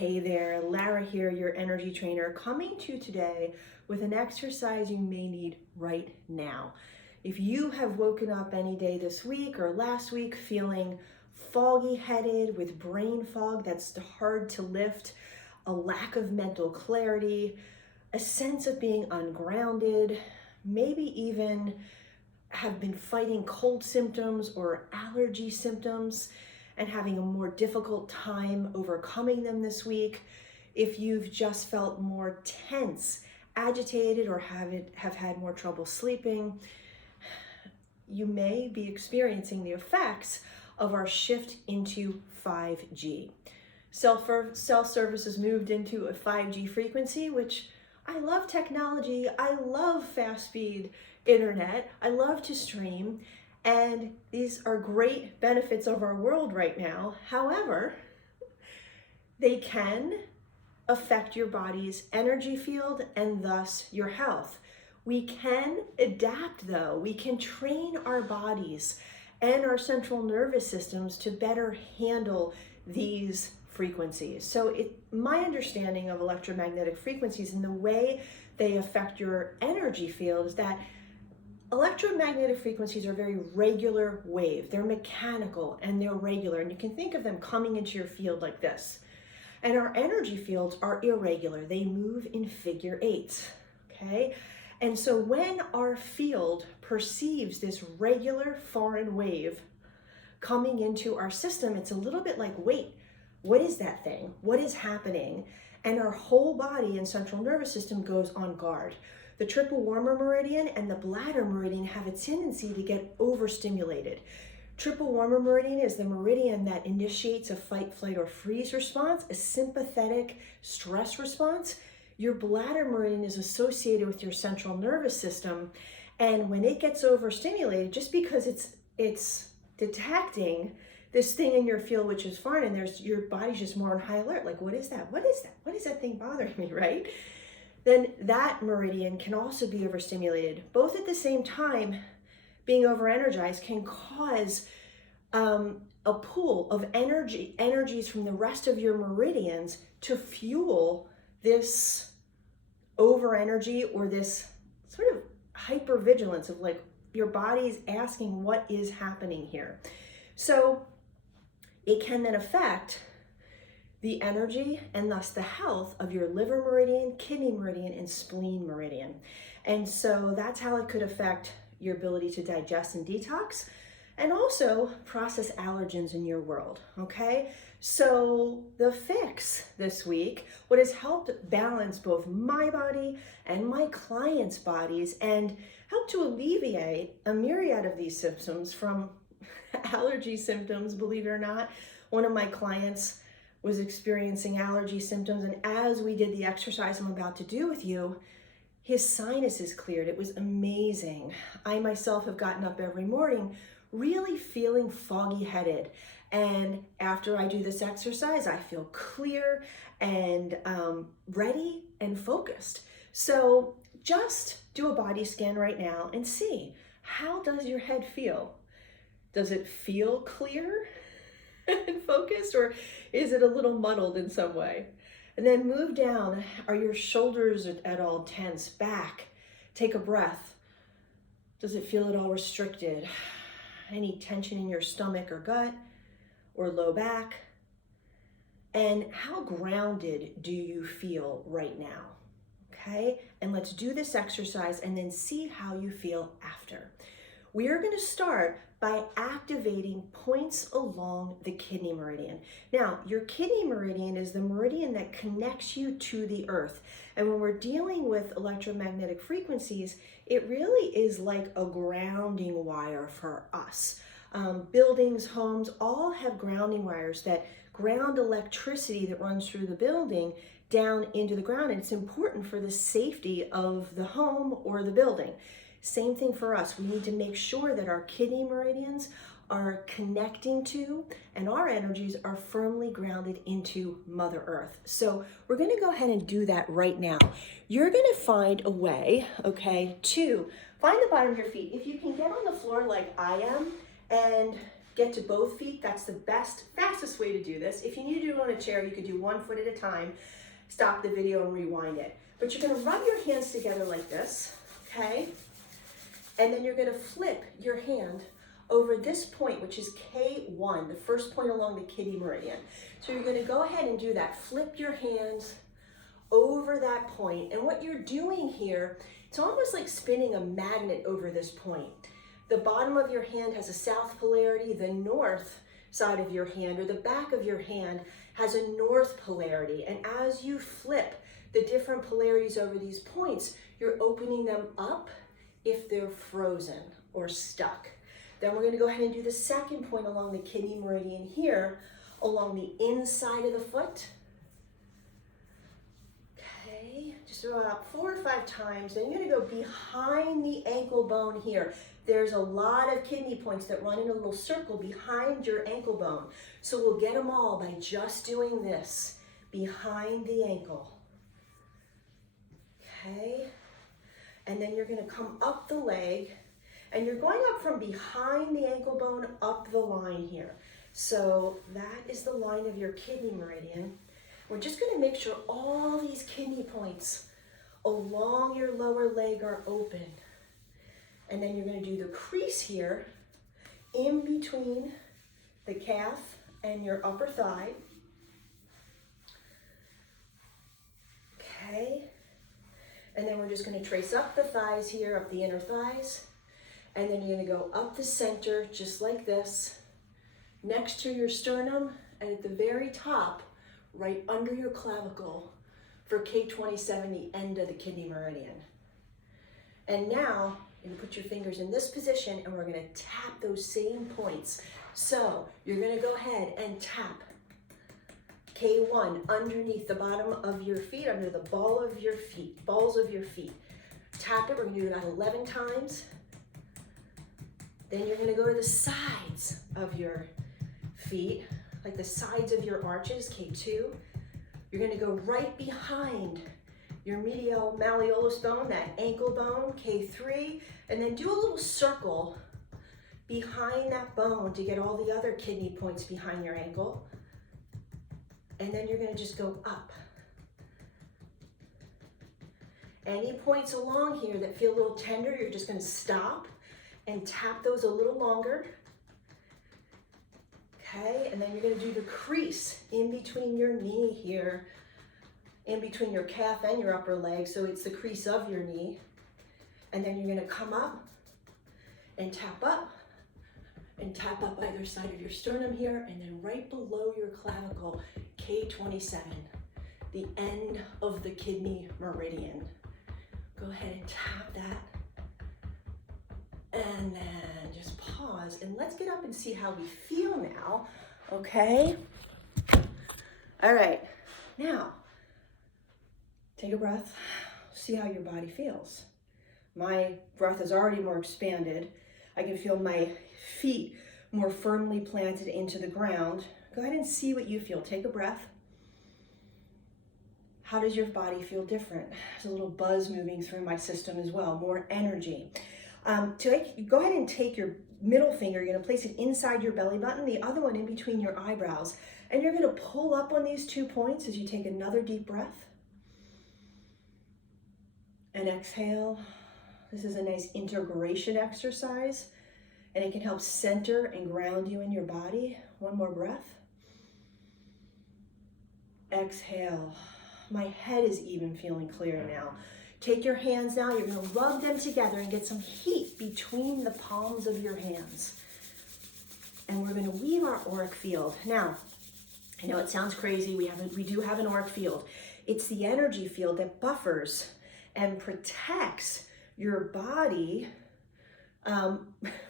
Hey there, Lara here, your energy trainer, coming to you today with an exercise you may need right now. If you have woken up any day this week or last week feeling foggy headed with brain fog that's hard to lift, a lack of mental clarity, a sense of being ungrounded, maybe even have been fighting cold symptoms or allergy symptoms and having a more difficult time overcoming them this week, if you've just felt more tense, agitated, or have had more trouble sleeping, you may be experiencing the effects of our shift into 5G. Cell service has moved into a 5G frequency, which I love technology, I love fast speed internet, I love to stream, and these are great benefits of our world right now. However, they can affect your body's energy field and thus your health. We can adapt though. We can train our bodies and our central nervous systems to better handle these frequencies. So my understanding of electromagnetic frequencies and the way they affect your energy field is that electromagnetic frequencies are very regular wave. They're mechanical and they're regular, and you can think of them coming into your field like this. And our energy fields are irregular. They move in figure eights, okay? And so when our field perceives this regular foreign wave coming into our system, it's a little bit like, wait, what is that thing? What is happening? And our whole body and central nervous system goes on guard. The triple warmer meridian and the bladder meridian have a tendency to get overstimulated. Triple warmer meridian is the meridian that initiates a fight, flight, or freeze response, a sympathetic stress response. Your bladder meridian is associated with your central nervous system, and when it gets overstimulated, just because it's detecting this thing in your field which is foreign, and your body's just more on high alert, like, what is that? What is that? What is that thing bothering me, right? Then that meridian can also be overstimulated. Both at the same time, being overenergized can cause a pool of energies from the rest of your meridians to fuel this over energy or this sort of hypervigilance of like your body's asking what is happening here. So it can then affect the energy and thus the health of your liver meridian, kidney meridian, and spleen meridian. And so that's how it could affect your ability to digest and detox, and also process allergens in your world, okay? So the fix this week, what has helped balance both my body and my clients' bodies and help to alleviate a myriad of these symptoms from allergy symptoms, believe it or not. One of my clients was experiencing allergy symptoms, and as we did the exercise I'm about to do with you, his sinuses cleared. It was amazing. I myself have gotten up every morning really feeling foggy headed, and after I do this exercise I feel clear and ready and focused. So just do a body scan right now and see, how does your head feel? Does it feel clear and focused, or is it a little muddled in some way? And then move down. Are your shoulders at all tense? Back. Take a breath. Does it feel at all restricted? Any tension in your stomach or gut or low back? And how grounded do you feel right now? Okay, and let's do this exercise and then see how you feel after. We are going to start by activating points along the kidney meridian. Now, your kidney meridian is the meridian that connects you to the earth. And when we're dealing with electromagnetic frequencies, it really is like a grounding wire for us. Buildings, homes, all have grounding wires that ground electricity that runs through the building down into the ground. And it's important for the safety of the home or the building. Same thing for us. We need to make sure that our kidney meridians are connecting to and our energies are firmly grounded into Mother Earth. So we're going to go ahead and do that right now. You're going to find a way, okay, to find the bottom of your feet. If you can get on the floor like I am and get to both feet. That's the fastest way to do this. If you need to do it on a chair, you could do 1 foot at a time. Stop the video and rewind it. But you're gonna rub your hands together like this, okay? And then you're gonna flip your hand over this point, which is K1, the first point along the Kidney Meridian. So you're gonna go ahead and do that. Flip your hands over that point. And what you're doing here, it's almost like spinning a magnet over this point. The bottom of your hand has a south polarity, the north side of your hand or the back of your hand has a north polarity. And as you flip the different polarities over these points, you're opening them up if they're frozen or stuck. Then we're going to go ahead and do the second point along the Kidney Meridian here, along the inside of the foot. Okay, just throw it out 4 or 5 times. Then you're going to go behind the ankle bone here. There's a lot of kidney points that run in a little circle behind your ankle bone. So we'll get them all by just doing this, behind the ankle. Okay, and then you're going to come up the leg, and you're going up from behind the ankle bone up the line here. So that is the line of your kidney meridian. We're just going to make sure all these kidney points along your lower leg are open. And then you're going to do the crease here in between the calf and your upper thigh. Okay. And then we're just going to trace up the thighs here, up the inner thighs. And then you're going to go up the center just like this, next to your sternum, and at the very top, right under your clavicle for K27, the end of the kidney meridian. And now, you're going to put your fingers in this position, and we're going to tap those same points. So you're going to go ahead and tap K1 underneath the bottom of your feet, under the balls of your feet. Tap it. We're going to do that 11 times. Then you're going to go to the sides of your feet, like the sides of your arches, K2. You're going to go right behind your medial malleolus bone, that ankle bone, K3, and then do a little circle behind that bone to get all the other kidney points behind your ankle. And then you're going to just go up. Any points along here that feel a little tender, you're just going to stop and tap those a little longer. Okay, and then you're going to do the crease in between your knee here, in between your calf and your upper leg, so it's the crease of your knee. And then you're going to come up and tap up either side of your sternum here, and then right below your clavicle, K27, the end of the kidney meridian. Go ahead and tap that. And then just pause, and let's get up and see how we feel now, okay? All right, now, take a breath, see how your body feels. My breath is already more expanded. I can feel my feet more firmly planted into the ground. Go ahead and see what you feel. Take a breath. How does your body feel different? There's a little buzz moving through my system as well, more energy. Go ahead and take your middle finger, you're going to place it inside your belly button, the other one in between your eyebrows, and you're going to pull up on these 2 points as you take another deep breath. And exhale. This is a nice integration exercise, and it can help center and ground you in your body. One more breath. Exhale. My head is even feeling clearer now. Take your hands now, you're going to rub them together and get some heat between the palms of your hands. And we're going to weave our auric field. Now, I know it sounds crazy, we do have an auric field. It's the energy field that buffers and protects your body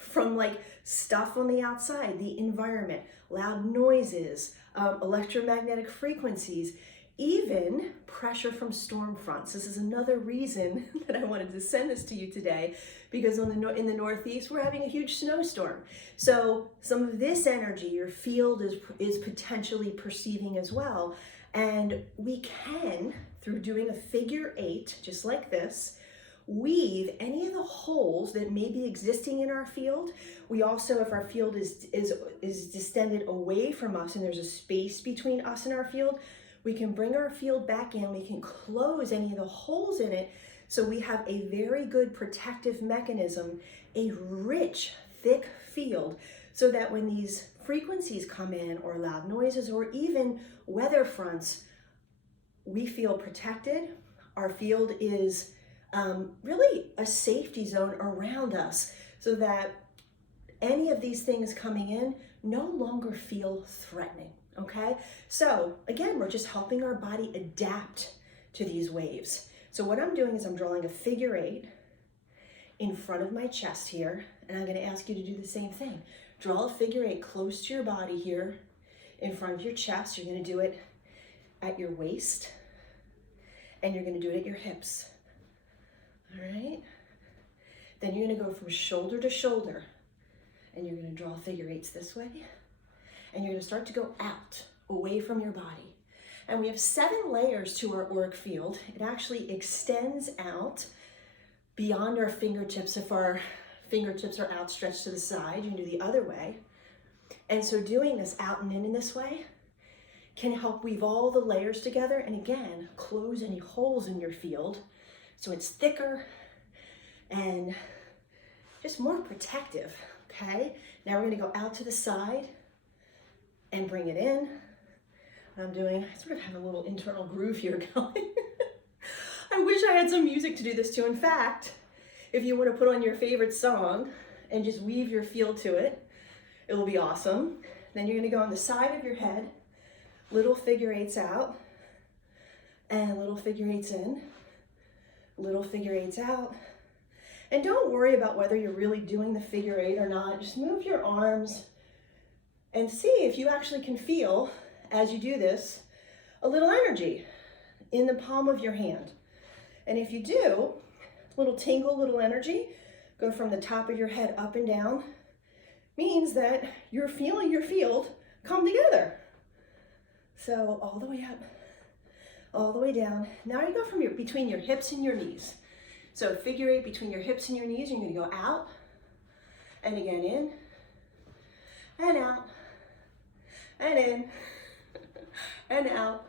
from like stuff on the outside, the environment, loud noises, electromagnetic frequencies, even pressure from storm fronts. This is another reason that I wanted to send this to you today, because in the Northeast, we're having a huge snowstorm. So some of this energy your field is potentially perceiving as well. And we can, through doing a figure 8, just like this, weave any of the holes that may be existing in our field. We also, if our field is distended away from us and there's a space between us and our field, we can bring our field back in, we can close any of the holes in it, so we have a very good protective mechanism, a rich, thick field, so that when these frequencies come in, or loud noises, or even weather fronts, we feel protected. Our field is really a safety zone around us, so that any of these things coming in no longer feel threatening, okay? So again, we're just helping our body adapt to these waves. So what I'm doing is I'm drawing a figure 8 in front of my chest here, and I'm gonna ask you to do the same thing. Draw a figure 8 close to your body here in front of your chest. You're gonna do it at your waist, and you're gonna do it at your hips, all right? Then you're gonna go from shoulder to shoulder, and you're gonna draw figure 8s this way, and you're gonna start to go out, away from your body. And we have 7 layers to our auric field. It actually extends out beyond our fingertips. If our fingertips are outstretched to the side, you can do the other way. And so doing this out and in this way can help weave all the layers together, and again, close any holes in your field so it's thicker and just more protective, okay? Now we're gonna go out to the side and bring it in. I sort of have a little internal groove here going. I wish I had some music to do this to. In fact, if you want to put on your favorite song and just weave your field to it, it will be awesome. Then you're going to go on the side of your head, little figure 8s out, and little figure 8s in, little figure 8s out. And don't worry about whether you're really doing the figure 8 or not. Just move your arms and see if you actually can feel, as you do this, a little energy in the palm of your hand. And if you do, little tingle, little energy, go from the top of your head up and down, means that you're feeling your field come together. So all the way up, all the way down. Now you go from between your hips and your knees. So figure 8 between your hips and your knees. You're gonna go out, and again in, and out, and in, and out,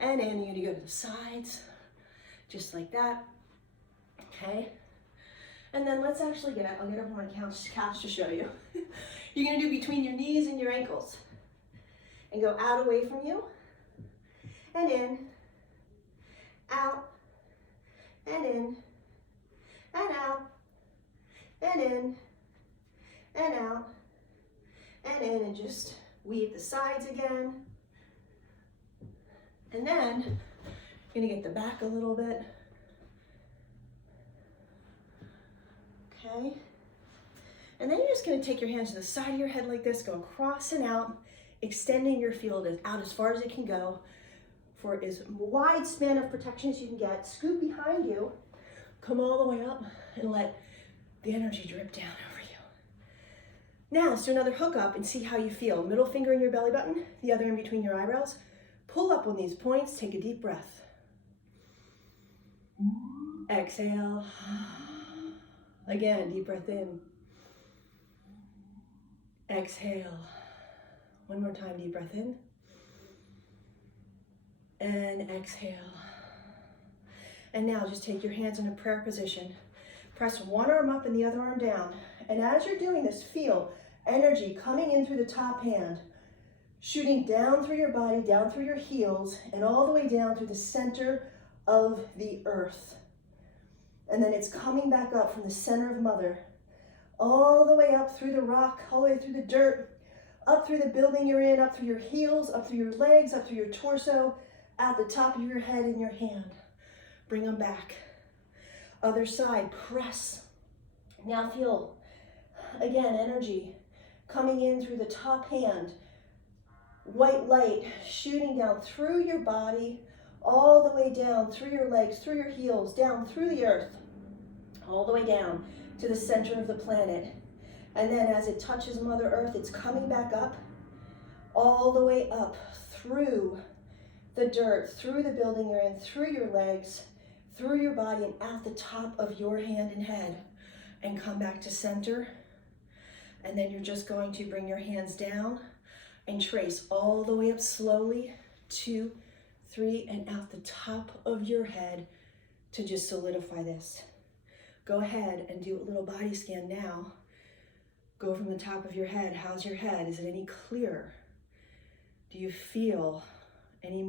and in. You're gonna go to the sides, just like that, okay? And then let's actually I'll get up on my couch to show you. You're gonna do between your knees and your ankles, and go out away from you, and in, out, and in, and out, and in, and out, and in, and just weave the sides again. And then you're gonna get the back a little bit. Okay. And then you're just gonna take your hands to the side of your head like this, go across and out, extending your field out as far as it can go for as wide span of protection as you can get. Scoop behind you, come all the way up, and let the energy drip down over you. Now let's do another hook up and see how you feel. Middle finger in your belly button, the other in between your eyebrows. Pull up on these points, take a deep breath. Exhale. Again, deep breath in. Exhale. One more time, deep breath in. And exhale. And now just take your hands in a prayer position. Press one arm up and the other arm down. And as you're doing this, feel energy coming in through the top hand, shooting down through your body, down through your heels, and all the way down through the center of the earth. And then it's coming back up from the center of Mother, all the way up through the rock, all the way through the dirt, up through the building you're in, up through your heels, up through your legs, up through your torso, at the top of your head in your hand. Bring them back. Other side, press. Now feel, again, energy coming in through the top hand, white light shooting down through your body, all the way down through your legs, through your heels, down through the earth, all the way down to the center of the planet. And then as it touches Mother Earth, it's coming back up, all the way up through the dirt, through the building you're in, through your legs, through your body and at the top of your hand and head, and come back to center. And then you're just going to bring your hands down and trace all the way up slowly, 2, 3, and out the top of your head to just solidify this. Go ahead and do a little body scan now. Go from the top of your head. How's your head? Is it any clearer? Do you feel any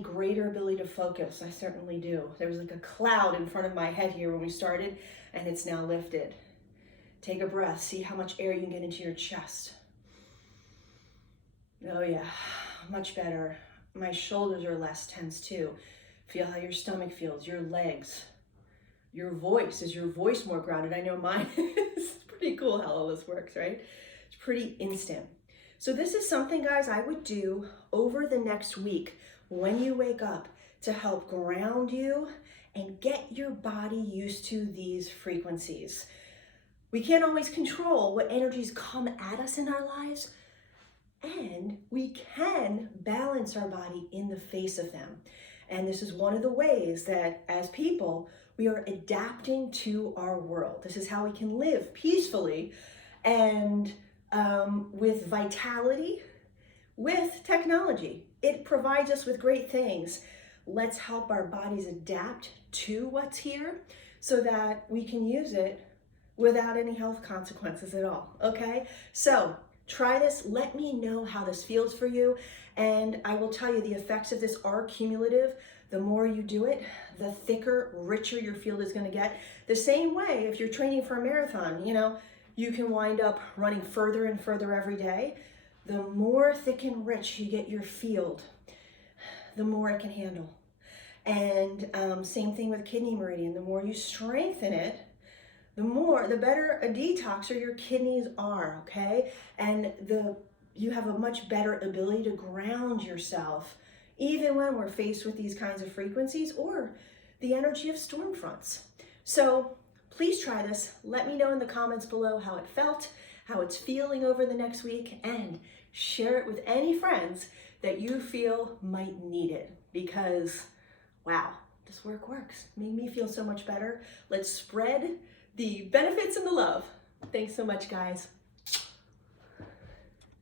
greater ability to focus? I certainly do. There was like a cloud in front of my head here when we started, and it's now lifted. Take a breath. See how much air you can get into your chest. Oh yeah, much better. My shoulders are less tense too. Feel how your stomach feels, your legs, your voice. Is your voice more grounded? I know mine is. Pretty cool how all this works, right? It's pretty instant. So this is something, guys, I would do over the next week when you wake up to help ground you and get your body used to these frequencies. We can't always control what energies come at us in our lives, and we can balance our body in the face of them. And this is one of the ways that as people, we are adapting to our world. This is how we can live peacefully and with vitality, with technology. It provides us with great things. Let's help our bodies adapt to what's here so that we can use it without any health consequences at all, okay? So try this, let me know how this feels for you, and I will tell you the effects of this are cumulative. The more you do it, the thicker, richer your field is gonna get. The same way if you're training for a marathon, you can wind up running further and further every day. The more thick and rich you get your field, the more it can handle. And same thing with Kidney Meridian. The more you strengthen it, the better a detoxer your kidneys are, okay? And you have a much better ability to ground yourself, even when we're faced with these kinds of frequencies or the energy of storm fronts. So please try this. Let me know in the comments below how it felt, how it's feeling over the next week, and share it with any friends that you feel might need it, because wow, this work works. It made me feel so much better. Let's spread the benefits and the love. Thanks so much, guys.